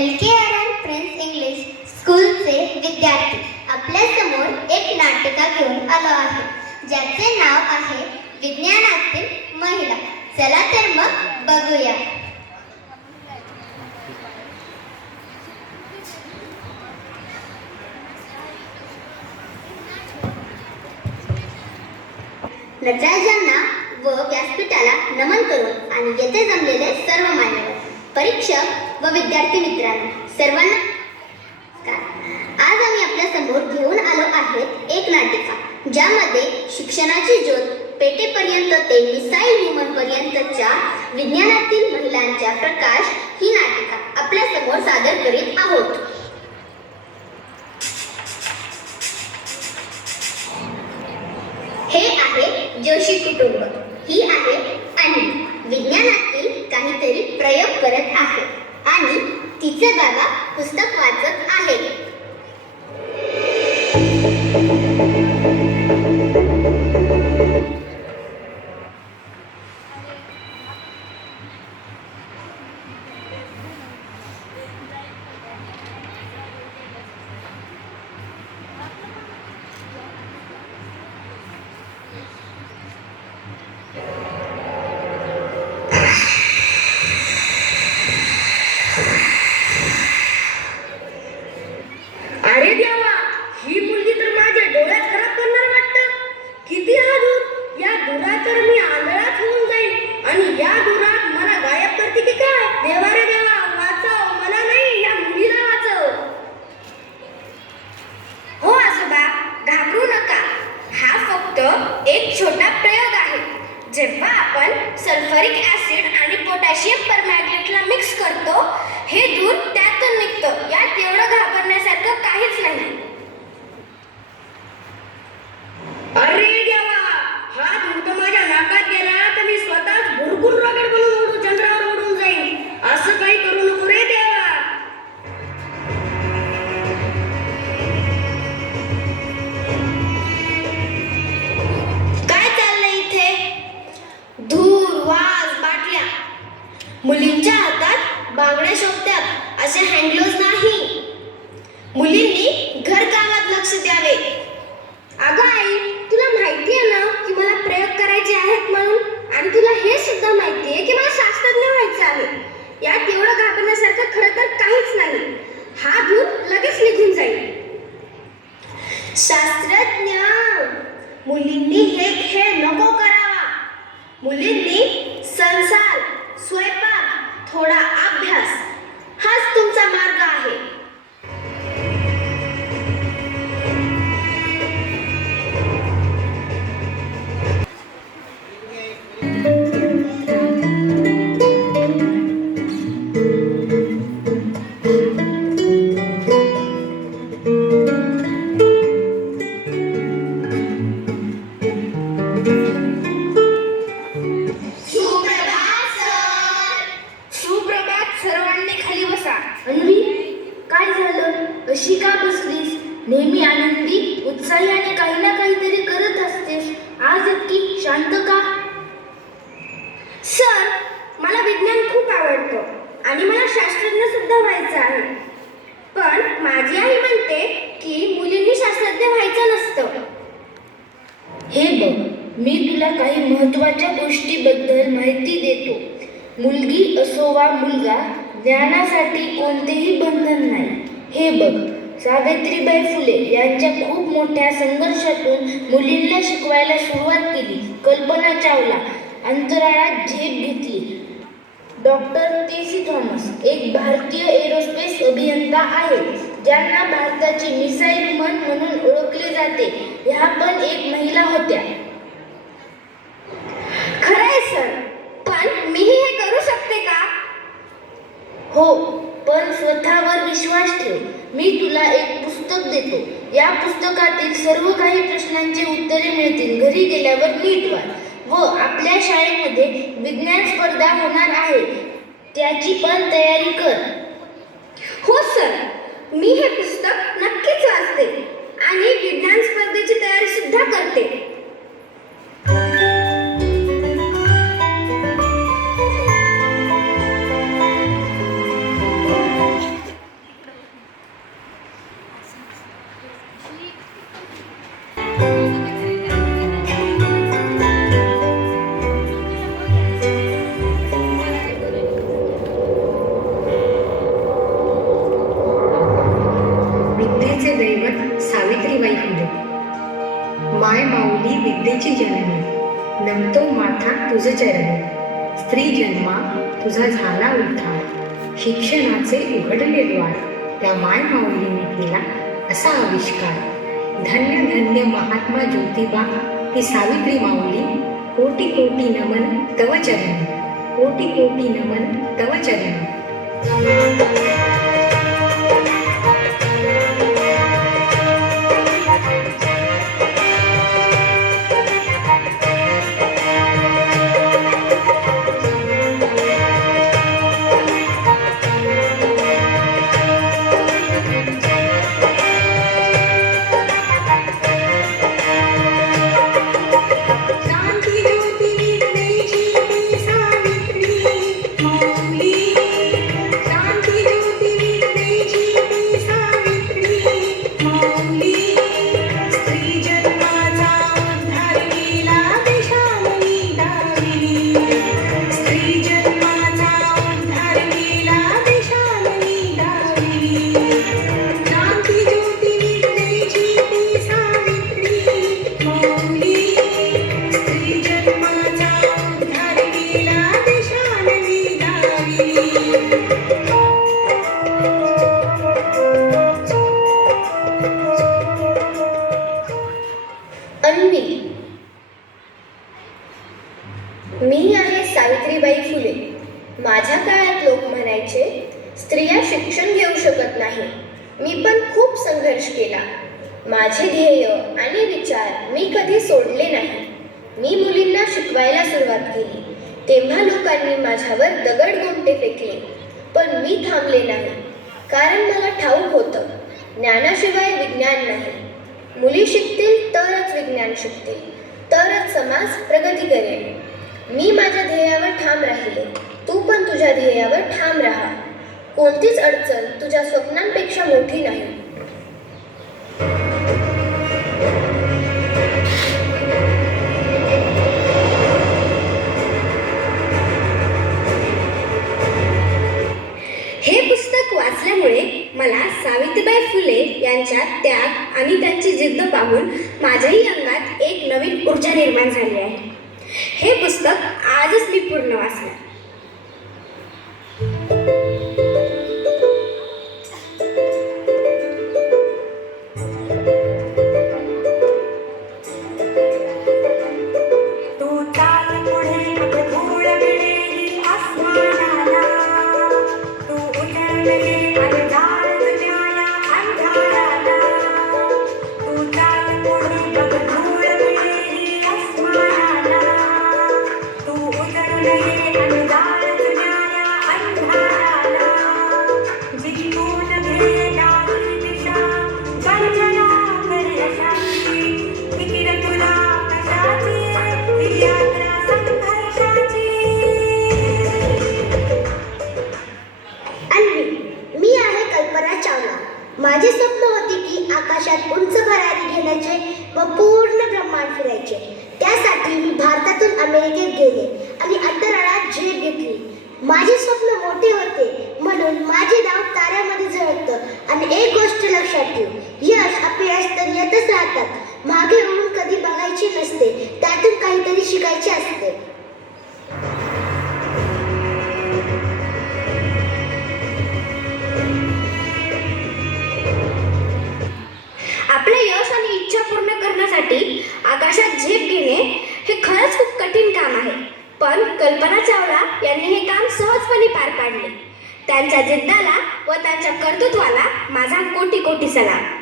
L K R N prince English स्कूलचे विद्यार्थी. आपल्यासमोर एक नाटिका घेऊन आलो आहे ज्याचे नाव आहे विज्ञानातील महिला. चला तर मग बघूया. नटराजांना व व्यासपीठाला नमन करून आणि येथे जमलेले सर्व मान्यवर. परीक्षक व विद्यार्थी मित्रांनो सर्वांना आज आम्ही आपल्यासमोर घेऊन आलो आहेत एक नाटिका ज्यामध्ये शिक्षणाची ज्योत पेटेपर्यंत ते मिसाईल ह्युमन पर्यंतच्या विज्ञानातील महिलांच्या प्रकाश ही नाटिका आपल्यासमोर सादर करीत आहोत. हे आहे जोशी कुटुंब ही आहे आणि विज्ञानात काहीतरी प्रयोग करत आहे. आणि तिचं दादा पुस्तक There. उत्साही आणि काही ना काहीतरी करत असतेस. आज इतकी शांत का? सर मला विज्ञान खूप आवडतं आणि मला शास्त्रज्ञ सुद्धा व्हायचं आहे. पण माझी आई म्हणते की मुलींनी शास्त्रज्ञ व्हायचं नसतं. हे बघ मी तुला काही महत्त्वाच्या गोष्टीबद्दल माहिती देतो. मुलगी असो वा मुलगा ज्ञानासाठी कोणतेही बंधन नाही. हे बघ सावित्रीबाई फुले यांच्या खूप मोठ्या संघर्षातून मुलींना शिकवायला सुरुवात केली. कल्पना चावला. अंतराळात झेप घेतली. डॉक्टर के सी थॉमस एक भारतीय एरोस्पेस अभियंता आहे ज्यांना भारताची मिसाईल मन म्हणून ओळखले जाते. ह्या पण एक महिला होत्या. खरंय सर. पण मीही हे करू शकते का? हो पण स्वतःवर विश्वास ठेव. मी तुला एक पुस्तक देतो. या पुस्तकातील सर्व काही प्रश्नांची उत्तरे मिळतील. घरी गेल्यावर नीट वाच. व आपल्या शाळेमध्ये विज्ञान स्पर्धा होणार आहे. त्याची पण तयारी कर. हो सर. मी हे पुस्तक नक्कीच वाचते. आणि विज्ञान स्पर्धेची तयारी सुद्धा करते. आपल्या मायमाऊलीने केला असा आविष्कार. धन्य धन्य महात्मा ज्योतिबा ती सावित्री माऊली कोटी कोटी नमन तव चरण कोटी कोटी नमन तव चरण. तेव्हा लोकांनी माझ्यावर दगड गुंटे फेकले. पण मी थांबले नाही. कारण मला ठाऊक होतं ज्ञानाशिवाय विज्ञान नाही. मुली शिकतील तरच विज्ञान शिकतील. तरच समाज प्रगती करेल. मी माझ्या ध्येयावर ठाम राहिले. तू पण तुझ्या ध्येयावर ठाम राहा. कोणतीच अडचण तुझ्या स्वप्नांपेक्षा मोठी नाही. सावित्रीबाई फुले यांच्या त्याग आणि त्यांची जिद्द पाहून माझ्याही अंगात एक नवीन ऊर्जा निर्माण झाली आहे. हे पुस्तक आजच मी पूर्ण वाचलं कर्तृत्वाला माझा कोटी कोटी सलाम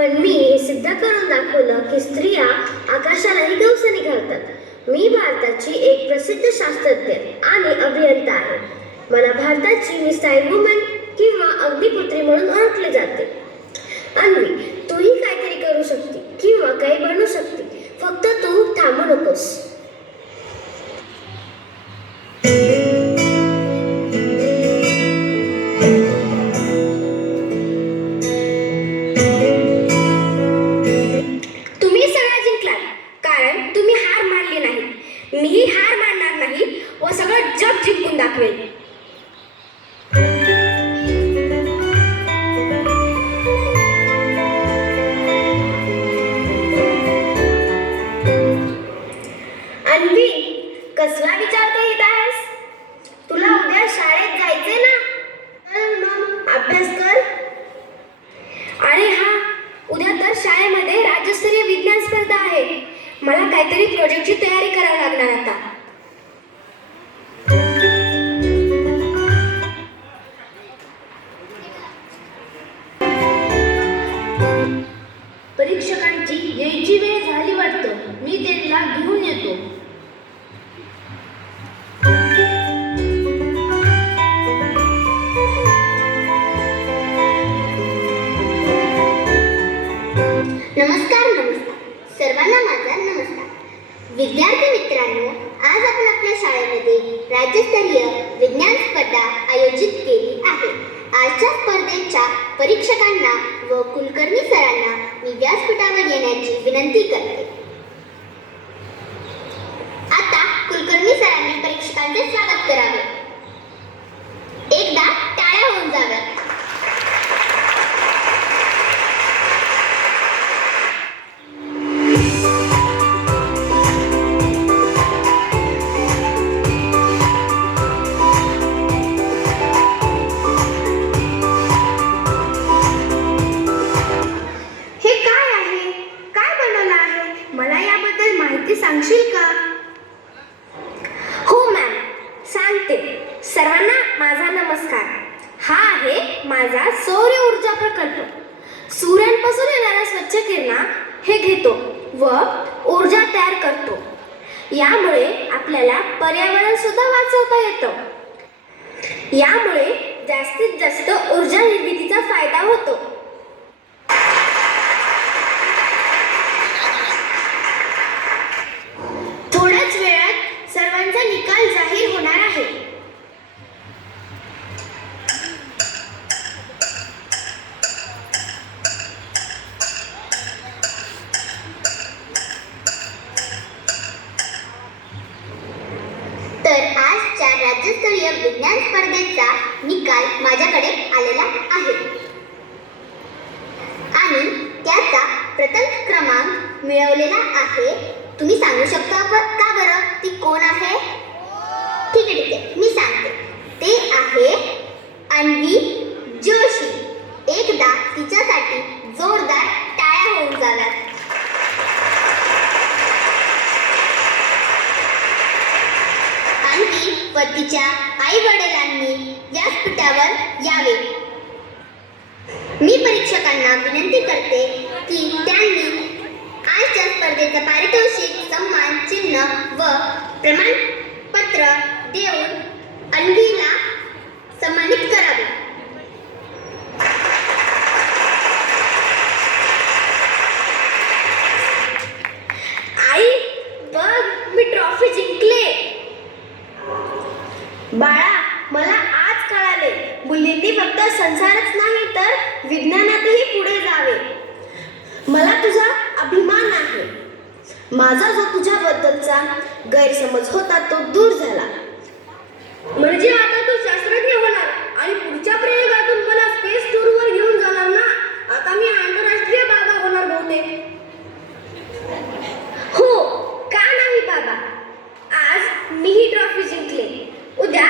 पण मी हे सिद्ध करून दाखवलं की स्त्रिया आकाशालाही गवसणी घालतात. मी भारताची एक प्रसिद्ध शास्त्रज्ञ आणि अभियंता आहे. मला भारताची मिसाईल वुमन किंवा अग्निपुत्री म्हणून ओळखले जाते. अन्वी तूही काहीतरी करू शकते किंवा काही बनू शकते. फक्त तू थांबू नकोस. शाळेमध्ये राज्यस्तरीय विज्ञान स्पर्धा आहे. मला काहीतरी प्रोजेक्टची तयारी करावी लागणार आता. नमस्कार नमस्कार. सर्वांना माझा नमस्कार. विद्यार्थी मित्रांनो आज आपण आपल्या शाळेमध्ये राज्यस्तरीय विज्ञान स्पर्धा आयोजित केली आहे. आजच्या स्पर्धेच्या परीक्षकांना व कुलकर्णी सरांना मी व्यासपीठावर येण्याची विनंती करते. आता कुलकर्णी सरांनी परीक्षकांचे स्वागत करावे. एकदा टाळ्या होऊन जाव्यात. ऊर्जा तयार करतो. यामुळे आपल्याला पर्यावरण सुद्धा वाचवता येतं. यामुळे जास्तीत जास्त ऊर्जा निर्मितीचा फायदा होतो थोड्याच वेळात सर्वांचा निकाल जाहीर होणार आहे तर आजच्या राज्यस्तरीय विज्ञान स्पर्धेचा निकाल माझ्याकडे आलेला आहे. आणि त्याचा प्रथम क्रमांक मिळवलेला आहे. तुम्ही सांगू शकता का बरं? ती कोण आहे? ठीक आहे ठीक आहे. मी सांगते. ते आहे अन्वी जोशी एकदा तिच्यासाठी जोरदार टाळ्या होऊन जाव्यात आणखी व तिच्या आई वडिलांनी व्यासपीठावर यावे. मी परीक्षकांना विनंती करते की त्यांनी आजच्या स्पर्धेचं पारितोषिक सन्मान चिन्ह व प्रमाणपत्र देऊन अन्वीला सन्मानित करावे. आई बघ मी ट्रॉफी जिंकले. बाळा मला आज कळाले. मुलींनी फक्त संसारच नाही तर विज्ञानातही पुढे जावे. मला तुझा अभिमान आहे. माझा जो तुझ्याबद्दलचा गैरसमज होता तो दूर झाला. म्हणजे आता तू शास्त्रज्ञ होणार आणि पुढच्या प्रयोगातून मला स्पेस टूरवर घेऊन जाणार ना आता मी आंतरराष्ट्रीय बाबा होणार बहुतेक हो का नाही बाबा आज मी ही ट्रॉफी जिंकले उद्या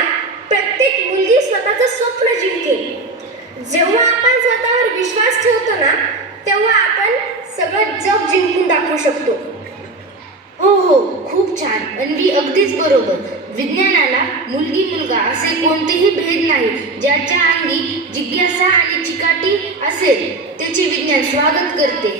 प्रत्येक मुलगी स्वतःचं स्वप्न जिंकेल जेव्हा आपण स्वतःवर विश्वास ठेवतो ना तेव्हा आपण सगळं जग जिंकून दाखवू शकतो हो हो खूप छान अन्वी अगदीच बरोबर विज्ञानाला मुलगी मुलगा असे कोणतेही भेद नाही ज्याच्या अंगी जिज्ञासा आणि चिकाटी असेल त्याचे विज्ञान स्वागत करते.